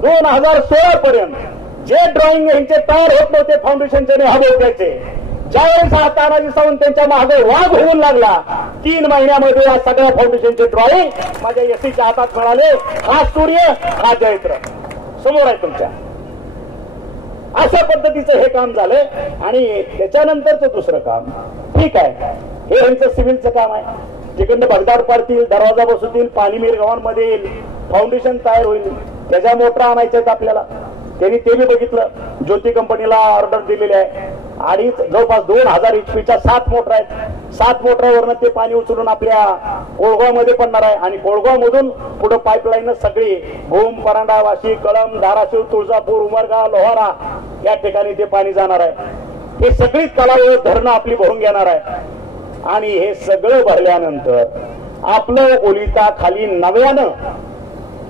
2016 पर्यंत जे ड्रॉइंग यांचे तयार होत नव्हते फाउंडेशनचे बोगद्याचे, ज्यावेळेस हा तानाजी सावंत त्यांच्या मागे वाघ होऊन लागला, 3 महिन्यामध्ये या सगळ्या फाउंडेशनचे ड्रॉइंग माझ्या एसीच्या हातात मिळाले. हा सूर्य हा जयत्र समोर आहे तुमच्या. अशा पद्धतीचं हे काम झालंय. आणि त्याच्यानंतरचं दुसरं काम ठीक आहे, हे यांचं सिव्हिलचं काम आहे, तिकडनं भगदाड पाडतील, दरवाजा बसवतील, पाणी मिरगावांमध्ये येईल, फाउंडेशन तयार होईल, त्याच्या मोटरा आणायच्या आहेत आपल्याला. त्यांनी ते बी बघितलं, ज्योती कंपनीला ऑर्डर दिलेली आहे, आणि जवळपास 2000 HP 7 मोटर आहेत. 7 मोटरवरनं ते पाणी उचलून आपल्या कोळगावमध्ये पडणार आहे आणि कोळगाव मधून पुढे पाईपलाईन सगळी भूम, परांडा, वाशी, कळंब, धाराशिव, तुळजापूर, उमरगा, लोहारा या ठिकाणी ते पाणी जाणार आहे. हे सगळी तलाव धरणं आपली भरून घेणार आहे. आणि हे सगळं भरल्यानंतर आपलं ओलिता खाली नव्यानं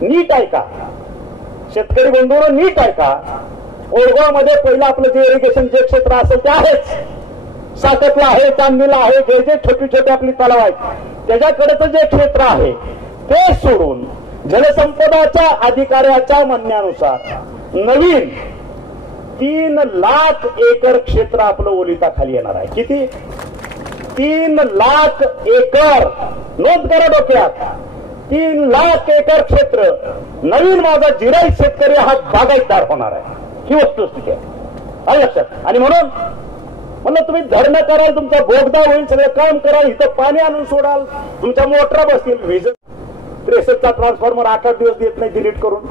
नीट ऐका, शेतकरी बंधूंनो नीट ऐका. ओळगावमध्ये पहिलं आपलं जे इरिगेशन जे क्षेत्र असेल ते आहेच, साततला आहे, चांदणीला आहे, जे जे छोटी छोटी आपली तलाव आहेत त्याच्याकडेच जे क्षेत्र आहे ते सोडून जलसंपदाच्या अधिकाऱ्याच्या म्हणण्यानुसार नवीन 3 लाख एकर क्षेत्र आपलं ओलिता खाली येणार आहे. किती? 3 लाख एकर. नोंद करा डोक्यात. 3 लाख एकर क्षेत्र नवीन माझा जिराईत शेतकरी हा बागायतदार होणार आहे. ही वस्तुस्थिती आहे लक्षात. आणि म्हणून तुम्ही धरणं कराल, तुमचा बोगदा होईल, सगळं काम कराल, इथं पाणी आणून सोडाल, तुमच्या मोटरा बसतील, वीज 63चा ट्रान्सफॉर्मर 8 दिवस देत नाही डिलीट करून.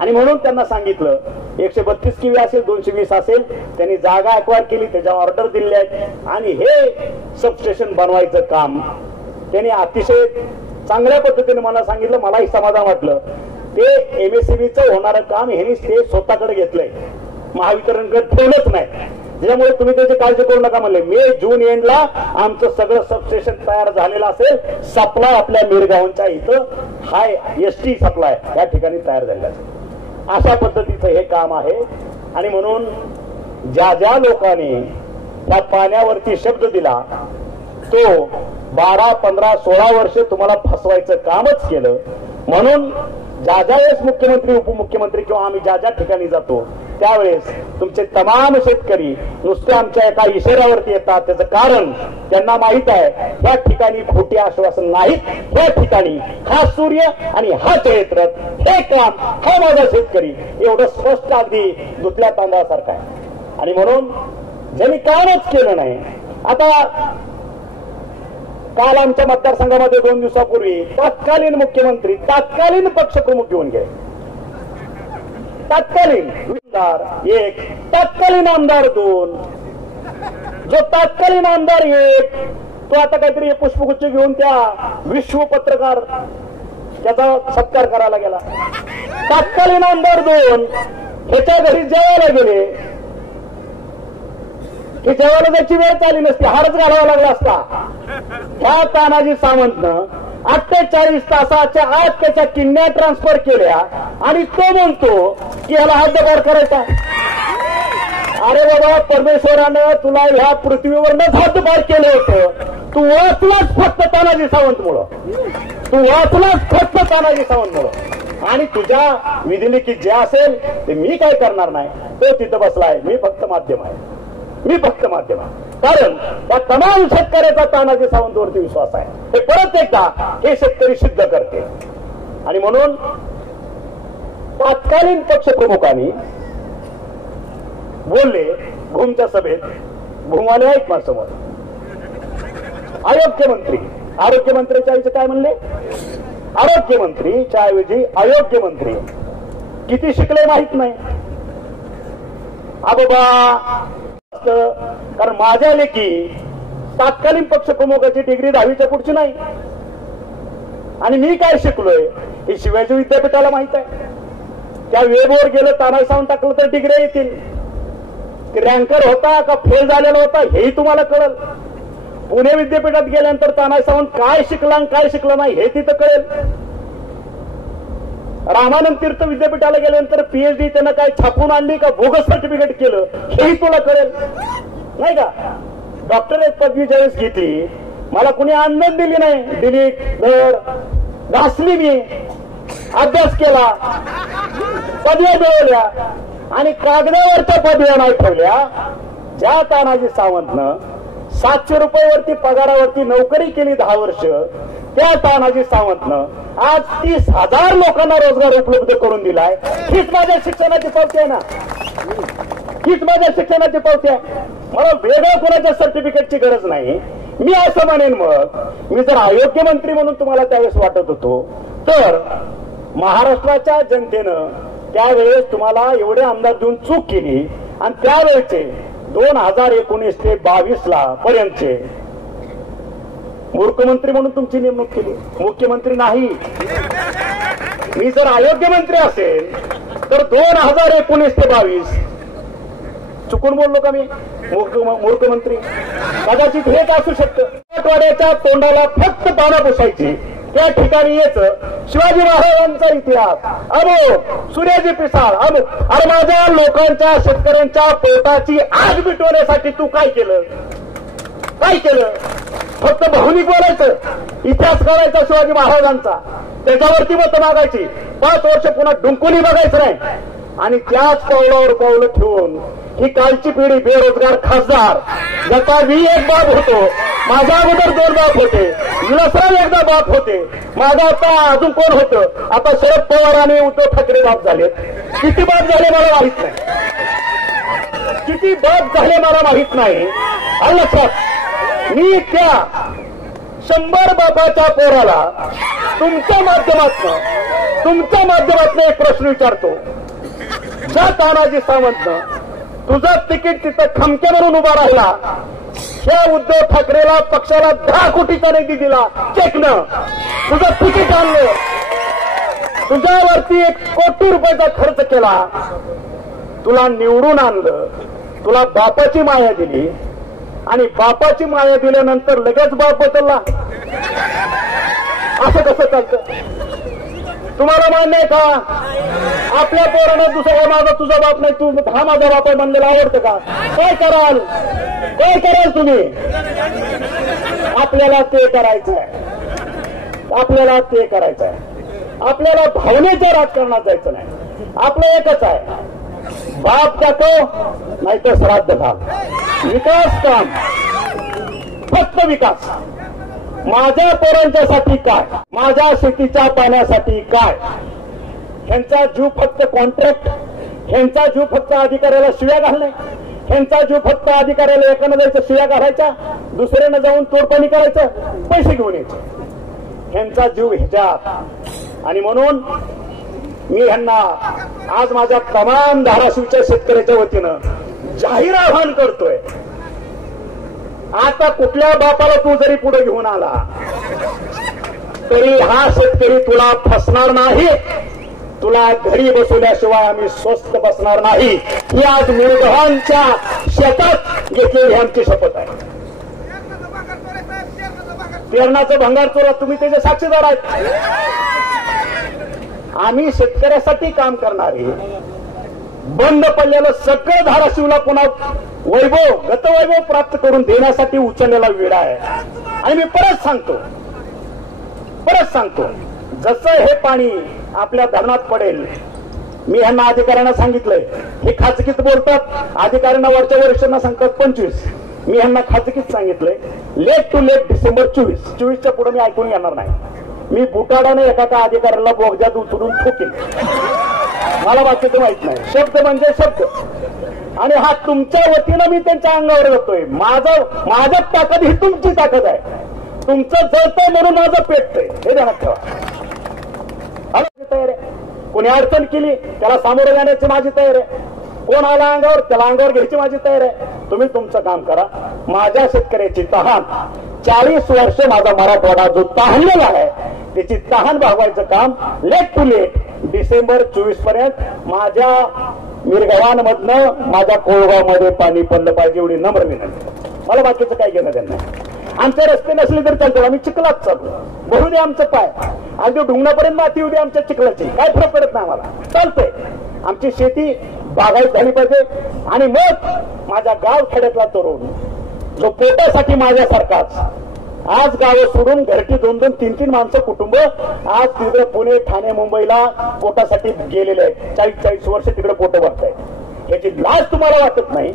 आणि म्हणून त्यांना सांगितलं 132 किवी असेल, 220 असेल, त्यांनी जागा अक्वायर केली, त्याच्या ऑर्डर दिल्या आहेत आणि हे सबस्टेशन बनवायचं काम त्यांनी अतिशय चांगल्या पद्धतीने मला सांगितलं. मलाही समाधान वाटलं. ते एमएससीबीचं होणारं काम ह्यांनी ते स्वतःकडे घेतलंय, महावितरणकडे ठेवलंच नाही. त्याच्यामुळे तुम्ही त्याची काळजी करू नका म्हणले. मे जून एंडला आमचं सगळं सबस्टेशन तयार झालेलं असेल. सप्लाय आपल्या मिरगावच्या इथं हाय एसटी सप्लाय या ठिकाणी तयार झालेला असेल. अशा पद्धतीचं हे काम आहे. आणि म्हणून ज्या ज्या लोकांनी त्या पाण्यावरती शब्द दिला तो 12, 15, 16 वर्ष तुम्हाला फसवायचं कामच केलं. म्हणून ज्या ज्या वेळेस मुख्यमंत्री, उपमुख्यमंत्री किंवा आम्ही ज्या ज्या ठिकाणी जातो त्यावेळेस तुमचे तमाम शेतकरी नुसते आमच्या एका इशाऱ्यावरती येतात. त्याचं कारण त्यांना माहित आहे या ठिकाणी खोटी आश्वासन नाहीत. या ठिकाणी हा सूर्य आणि हा चैत्र, हे काम हा माझा शेतकरी, एवढं स्पष्ट अगदी धुतल्या तांदळासारखं आहे. आणि म्हणून ज्यांनी कामच केलं नाही, आता काल आमच्या मतदारसंघामध्ये 2 दिवसापूर्वी तत्कालीन मुख्यमंत्री, तत्कालीन पक्षप्रमुख घेऊन गेले. तत्कालीन आमदार 1, तत्कालीन आमदार 2. जो तत्कालीन आमदार 1 तो आता काहीतरी पुष्पगुच्छ घेऊन त्या विश्व पत्रकार त्याचा सत्कार करायला गेला. तत्कालीन आमदार 2 ह्याच्या घरी जेवायला गेले की जेवायला त्याची वेळ चालली नसती, हारच घालावा लागला असता. ह्या तानाजी सावंतनं 48 तासाच्या आत त्याच्या किडन्या ट्रान्सफर केल्या आणि तो म्हणतो की याला हद्दपार करायचा. अरे बाबा, परमेश्वरानं तुला ह्या पृथ्वीवरनंच हद्दपार केलं होतं. तू वाचलाच फक्त तानाजी सावंतमुळं, तू वाचलाच फक्त तानाजी सावंतमुळं. आणि तुझ्या विधिलिखित जे असेल ते मी काय करणार नाही. तो तिथं बसलाय, मी फक्त माध्यम आहे, मी फक्त माध्यम आहे. कारण त्या तमाम शेतकऱ्याचा तानाजी सावंतवरती विश्वास आहे. हे परत एकदा हे शेतकरी सिद्ध करते. आणि म्हणून तत्कालीन पक्षप्रमुखांनी बोलले भूमच्या सभेत, भूमाने आहेत माझ्यासमोर, आरोग्यमंत्री, आरोग्यमंत्र्याच्या ऐवजी काय म्हणले? आरोग्यमंत्रीच्या ऐवजी अयोग्यमंत्री. किती शिकले माहित नाही. बाबा, कारण माझ्या लेखी तत्कालीन पक्षप्रमुखाची डिग्री 10वीच्या पुढची नाही. आणि मी काय शिकलोय हे शिवाजी विद्यापीठाला माहित आहे. त्या वेबवर गेलं, तानाजी सावंत टाकलं तर डिग्री येतील. रँकर होता का फेल झालेला होता हेही तुम्हाला कळेल. पुणे विद्यापीठात गेल्यानंतर तानाजी सावंत काय शिकला आणि काय शिकला नाही हे तिथं कळेल. रामानंद तीर्थ विद्यापीठाला गेल्यानंतर पीएचडी त्यानं काय छापून आणली का बोगस सर्टिफिकेट केलं हेही तुला कळेल, नाही का? डॉक्टरेट पदवी ज्यावेळेस घेतली मला कुणी आनंद दिली नाही, दिली धड घासली, मी अभ्यास केला, पदव्या मिळवल्या आणि कागदावरच्या पदव्या नाही ठेवल्या. ज्या तानाजी सावंतनं 700 रुपयावरती पगारावरती नोकरी केली 10 वर्ष, त्या तानाजी सावंतनं आज 30,000 लोकांना रोजगार उपलब्ध करून दिलाय. हीच माझ्या शिक्षणाची पावती आहे ना, हीच माझ्या शिक्षणाची पावती आहे. मला वेगळ्या कोणाच्या सर्टिफिकेटची गरज नाही. मी असं म्हणेन, मग मी जर अयोग्य मंत्री म्हणून तुम्हाला त्यावेळेस वाटत होतो तर महाराष्ट्राच्या जनतेनं त्यावेळेस तुम्हाला एवढे आमदार देऊन चूक केली आणि त्यावेळेचे 2019 ते 22 पर्यंतचे मूर्खमंत्री म्हणून तुमची नेमणूक केली, मुख्यमंत्री नाही. मी जर अयोग्य मंत्री असेल तर 2019 ते 22 चुकून बोललो का मी मूर्ख मंत्री? कदाचित हेच असू शकतं. मराठवाड्याच्या तोंडाला फक्त पानं पुसायची, त्या ठिकाणी यायचं शिवाजी महाराजांचा इतिहास अमुक, सूर्याजी पिसाळ अमुक. अरे माझ्या लोकांच्या शेतकऱ्यांच्या पोटाची आग मिटवण्यासाठी तू काय केलं? काय केलं? फक्त भावनिक बोलायचं, इतिहास करायचा शिवाजी महाराजांचा, त्याच्यावरती मतं मागायची, 5 वर्ष पुन्हा डुंकुनी बघायचं नाही. आणि त्याच पावलावर पावलं ठेवून ही कालची पिढी बेरोजगार खासदार, ज्याचा मी एक बाप होतो, माझ्या अगोदर 2 बाप होते, विलासराव एकदा बाप होते, माझा आता अजून कोण होतं, आता शरद पवार आणि उद्धव ठाकरे बाप झाले. किती बाप झाले मला माहित नाही, किती बाप झाले मला माहित नाही. लक्षात, मी त्या 100 बापाच्या पोराला तुमच्या माध्यमातून एक प्रश्न विचारतो. ज्या तानाजी सावंतनं तुझं तिकीट तिथं खमके म्हणून उभा राहिला, त्या उद्धव ठाकरेला पक्षाला 10 कोटीचा निधी दिला, चेकनं तुझं तिकीट आणलं, तुझ्यावरती 1 कोटी रुपयाचा खर्च केला, तुला निवडून आणलं, तुला बापाची माया दिली, आणि बापाची माया दिल्यानंतर लगेच बाप बदलला. असं कसं चालतं? तुम्हाला मान्य आहे का? आपल्या पोरानं दुसरा माझा तुझा बाप नाही, तू हा माझा बाप आहे म्हणलेला आवडतं का? काय कराल तुम्ही? आपल्याला ते करायचंय, आपल्याला भावनेच्या राजकारणात जायचं नाही. आपलं एकच आहे, बाप दाखव नाही तर श्राद्ध भाग, विकास काम, फक्त विकास. माझ्या पोरांच्यासाठी काय, माझ्या शेतीच्या पाण्यासाठी काय? ह्यांचा जीव फक्त कॉन्ट्रॅक्ट, ह्यांचा जीव फक्त अधिकाऱ्याला शिव्या घालणे, ह्यांचा जीव फक्त अधिकाऱ्याला एकानं जायचं शिव्या घालायच्या, दुसऱ्यानं जाऊन तोडपाणी करायचं, पैसे घेऊन यायचे, ह्यांचा जीव ह्याच्यात. आणि म्हणून मी ह्यांना आज माझ्या तमाम धाराशिवच्या शेतकऱ्याच्या वतीनं जाहीर आवाहन करतोय. आता कुठल्या बापाला तू जरी पुढे घेऊन आला तरी हा शेतकरी तुला फसणार नाही, तुला घरी बसवल्याशिवाय आम्ही स्वस्त बसणार नाही. ही आज मिरगावांच्या शेतात घेतलेली आमची शपथ आहे. पेरणाचं भंगार चोरा, तुम्ही त्याचे साक्षीदार आहेत. आम्ही शेतकऱ्यासाठी काम करणारे, बंद पडलेलं सगळं धाराशिवला पुन्हा गतवैभव प्राप्त करून देण्यासाठी उचललेला वेळ आहे. आणि मी परत सांगतो, जसं हे पाणी आपल्या धरणात पडेल, मी ह्यांना अधिकाऱ्यांना सांगितलंय, हे खाजगीत बोलतात, अधिकाऱ्यांना वरच्या वरिष्ठांना सांगतात 25, मी ह्यांना खाजगीत सांगितलंय, लेट टू लेट डिसेंबर 24च्या पुढे मी ऐकून येणार नाही. मी बुटाडाने एका अधिकाऱ्याला बोगद्यात उचलून ठोकेल, मला बाकीचं माहित नाही. शब्द म्हणजे शब्द, आणि हा तुमच्या वतीनं मी त्यांच्या अंगावर जातोय. माझं ताकद ही तुमची ताकद आहे. तुमचं जळतंय म्हणून माझं पेटतंय, हे ध्यानात ठेवा. तयार आहे, कोणी अडचण केली त्याला सामोरं जाण्याची माझी तयार आहे, कोण आला अंगावर त्याला अंगावर घ्यायची माझी तयार आहे. तुम्ही तुमचं काम करा. माझ्या शेतकऱ्याची तहान 40 वर्ष माझा मराठवाडा जो तहानलेला आहे त्याची तहान भागवायचं काम लेट टू लेट डिसेंबर 24 पर्यंत माझ्या मिरगावांमधनं माझ्या कोळगावमध्ये पाणी पडलं पाहिजे, एवढी नम्र विनंती. मला बाकीचं काय घेणं त्यांना. आमचे रस्ते नसले तरी चालतो, आम्ही चिखलात चाललो, बहू दे आमचं पाय, अगदी ढुंगणापर्यंत माती येऊ दे आमच्या चिखलाची, काय फरक पडत नाही आम्हाला, चालतंय. आमची शेती बागायत झाली पाहिजे. आणि मग माझ्या गाव खेड्यातला तरुण जो पोटासाठी माझ्यासारखाच आज गावं सोडून घरटी 2-2, 3-3 माणसं कुटुंब आज तिकडे पुणे, ठाणे, मुंबईला पोटासाठी गेलेले आहेत. 40-40 वर्ष तिकडे पोट भरत आहेत. याची लाज तुम्हाला वाटत नाही.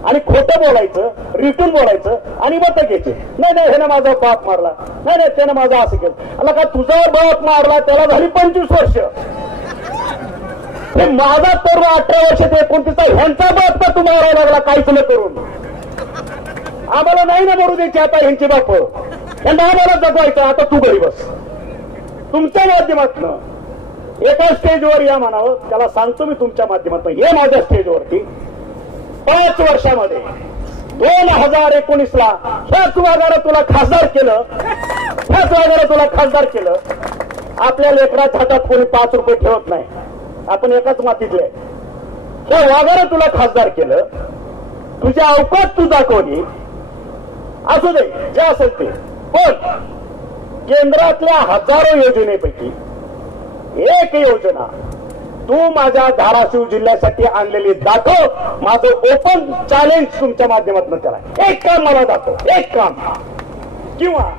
आणि खोटं बोलायचं, रिटून बोलायचं आणि मतं घ्यायचे. नाही ह्यानं माझा बाप मारला, नाही त्यानं माझा असं केलं. अला का तुझा बाप मारला त्याला झाली 25 वर्ष, माझा तरुण 18 वर्ष ते 29, ह्यांचा बाप का तू मारायला लागला काहीच न करून. आम्हाला नाही ना मरू द्यायची आता ह्यांची बाप, यांना आम्हाला जगवायचं. आता तू घरी बस. तुमच्या माध्यमातून एका स्टेजवर या म्हणावं, त्याला सांगतो मी तुमच्या माध्यमातून, हे माझ्या स्टेजवरती 5 वर्षामध्ये 2019ला ह्याच वागानं तुला खासदार केलं, आपल्या लेकराच्या हातात कोणी 5 रुपये ठेवत नाही, आपण एकाच मातीतले. हे वागानं तुला खासदार केलं, तुझ्या अवकात तू दाखवली, असू दे जे असेल ते, पण केंद्रातल्या हजारो योजनेपैकी एक योजना तू माझ्या धाराशिव जिल्ह्यासाठी आणलेली दाखव. माझं ओपन चॅलेंज तुमच्या माध्यमातून त्याला, एक काम मला दाखव, एक काम. किंवा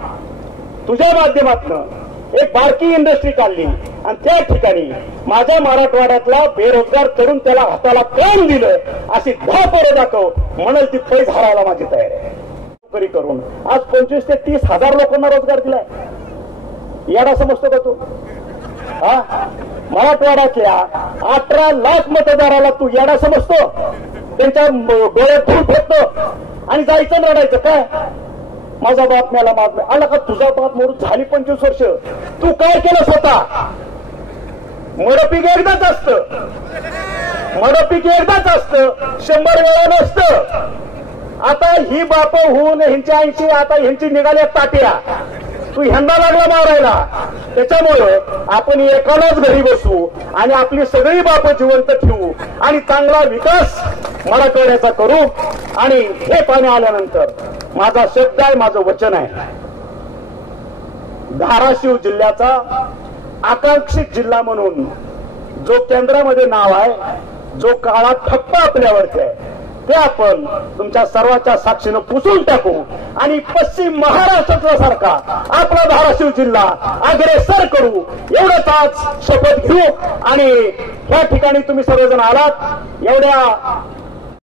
तुझ्या माध्यमातून एक बारकी इंडस्ट्री काढली आणि त्या ठिकाणी माझ्या मराठवाड्यातला बेरोजगार तरुण त्याला हाताला काम दिलं, अशी 10 पोरं दाखव. म्हणाल ती पैस हरायला माझी तयारी आहे. नोकरी करून आज 25 ते 30 हजार लोकांना रोजगार दिलाय. याडा समजतो का तू? हा, मराठवाड्यातल्या 18 लाख मतदाराला तू याडा समजतो? त्यांच्या डोळ्यात धूळ फेकतो आणि जायचं रडायचं काय? माझा बाप मेला, आला का तुझा बाप मरून झाली 25 वर्ष. तू काय केलं स्वतः? मडपीक एकदाच असतं, मडपीक एकदाच असतं, 100 वेळा नसतं. आता ही बाप होऊन ह्यांची 80, आता ह्यांची निघाल्या ताट्या. तू ह्यांना लागला मारायला. त्याच्यामुळं आपण एकालाच घरी बसू आणि आपली सगळी बाप जिवंत ठेवू आणि चांगला विकास मराठवाड्याचा करू. आणि हे पाणी आल्यानंतर माझा शब्द आहे, माझं वचन आहे, धाराशिव जिल्ह्याचा आकांक्षित जिल्हा म्हणून जो केंद्रामध्ये नाव आहे, जो काळा ठप्पा आपल्यावरती आहे, ते आपण तुमच्या सर्वांच्या साक्षीनं पुसून टाकू आणि पश्चिम महाराष्ट्रातला सारखा आपला धाराशिव जिल्हा अग्रेसर करू. एवढंच आज शपथ घेऊ. आणि या ठिकाणी तुम्ही सर्वजण आलात, एवढ्या